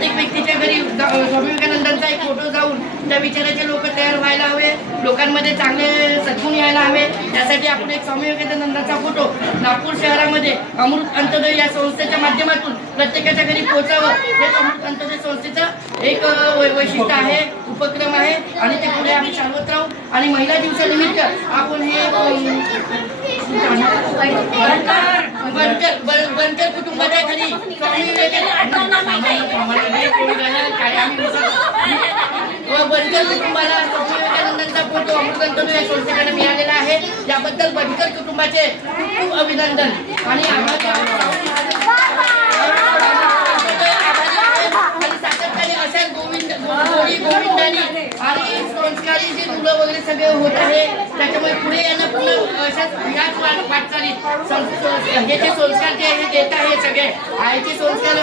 प्रत्येक व्यक्तीच्या घरी स्वामी विवेकानंदांचा एक फोटो जाऊन त्या विचाराचे लोक तयार व्हायला हवे, लोकांमध्ये चांगले सद्गुण यायला हवे। त्यासाठी आपण एक स्वामी विवेकानंदांचा फोटो नागपूर शहरामध्ये अमृत अंत्योदय या संस्थेच्या माध्यमातून प्रत्येकाच्या घरी पोहोचावं, हे अमृत अंत्योदय संस्थेचं एक वैशिष्ट्य आहे, उपक्रम आहे आणि ते पुढे आम्ही चालवत राहू। आणि महिला दिवसानिमित्त आपण हे बनकर कुटुंबाच्या घरी स्वामी बनकर कुटुंबाला स्वामी विवेकानंदांचा फोटो अमृत अंत्योदय या संस्थेकडे मिळालेला आहे। याबद्दल बनकर कुटुंबाचे खूप खूप अभिनंदन। आणि सातत्याने अशा गोविंदानी आणि संस्कारी जे मुलं वगैरे सगळे होत आहे, त्याच्यामुळे पुढे यांना पुढे अशाच याच वाटचालीत हे जे संस्कार जे हे देत आहे, सगळे आईचे संस्कार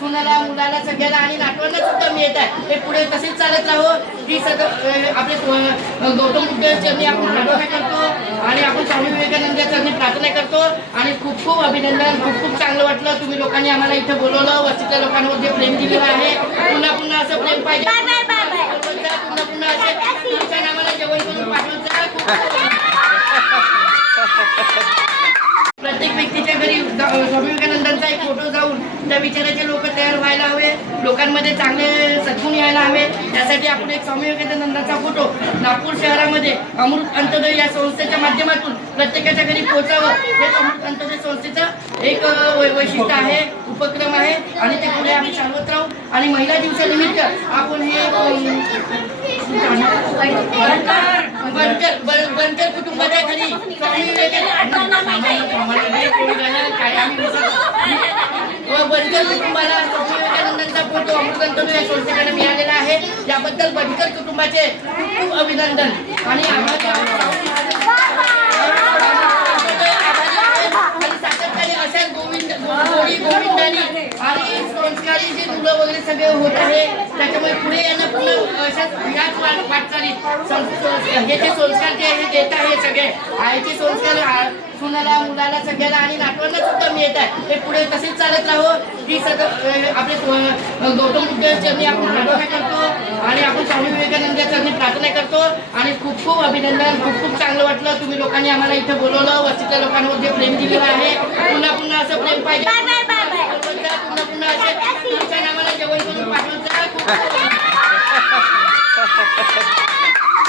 सुनाला मुलाला सगळ्याला आणि नातवांना सुद्धा मिळत आहे, हे पुढे तसेच चालत राहो। ही सगळं आपले गौतम बुद्ध चरणी आपण प्रार्थना करतो आणि आपण स्वामी विवेकानंद चरणी प्रार्थना करतो। आणि खूप खूप अभिनंदन, खूप खूप चांगलं वाटलं तुम्ही लोकांनी आम्हाला इथे बोलवलं, वस्तीतल्या लोकांवर जे प्रेम दिलेलं आहे, पुन्हा पुन्हा असं प्रेम पाहिजे, पुन्हा पुन्हा असे आम्हाला जेवण करून पाठवत जा। प्रत्येक व्यक्तीच्या घरी स्वामी विवेकानंदांचा एक फोटो जाऊन त्या विचाराचे लोक तयार व्हायला हवे, लोकांमध्ये चांगले सद्गुण यायला हवे। त्यासाठी आपण एक स्वामी विवेकानंदांचा फोटो नागपूर शहरामध्ये अमृत अंत्योदय या संस्थेच्या माध्यमातून प्रत्येकाच्या घरी पोहोचावं, हे अमृत अंत्योदय संस्थेचं एक वैशिष्ट्य आहे, उपक्रम आहे आणि ते पुढे आम्ही चालवत राहू। आणि महिला दिवसानिमित्त आपण हे बनकर कुटुंबाच्या घरी स्वामी बनकर कुटुंबाला स्वामी विवेकानंदांचा फोटो अमृत अंत्योदय या संस्थेकडे मिळालेला आहे। याबद्दल बनकर कुटुंबाचे खूप खूप अभिनंदन। आणि सातत्याने अशा गोविंदानी आणि संस्कारी जे मुलं वगैरे सगळे होत आहे, त्याच्यामुळे पुढे यांना पुढे अशाच याच वाटचालीत हे जे संस्कार जे हे देत आहे, सगळे आईचे संस्कार सुनाला मुलाला सगळ्याला आणि नातवांना सुद्धा मिळत आहे, हे पुढे तसेच चालत राहो। ही सगळं आपले गौतम बुद्ध चरणी आपण प्रार्थना करतो आणि आपण स्वामी विवेकानंद चरणी प्रार्थना करतो। आणि खूप खूप अभिनंदन, खूप खूप चांगलं वाटलं तुम्ही लोकांनी आम्हाला इथे बोलवलं, वस्तीतल्या लोकांवर जे प्रेम दिलेलं आहे, पुन्हा पुन्हा असं प्रेम पाहिजे, पुन्हा पुन्हा असे आम्हाला जेवण करून पाठवत जा।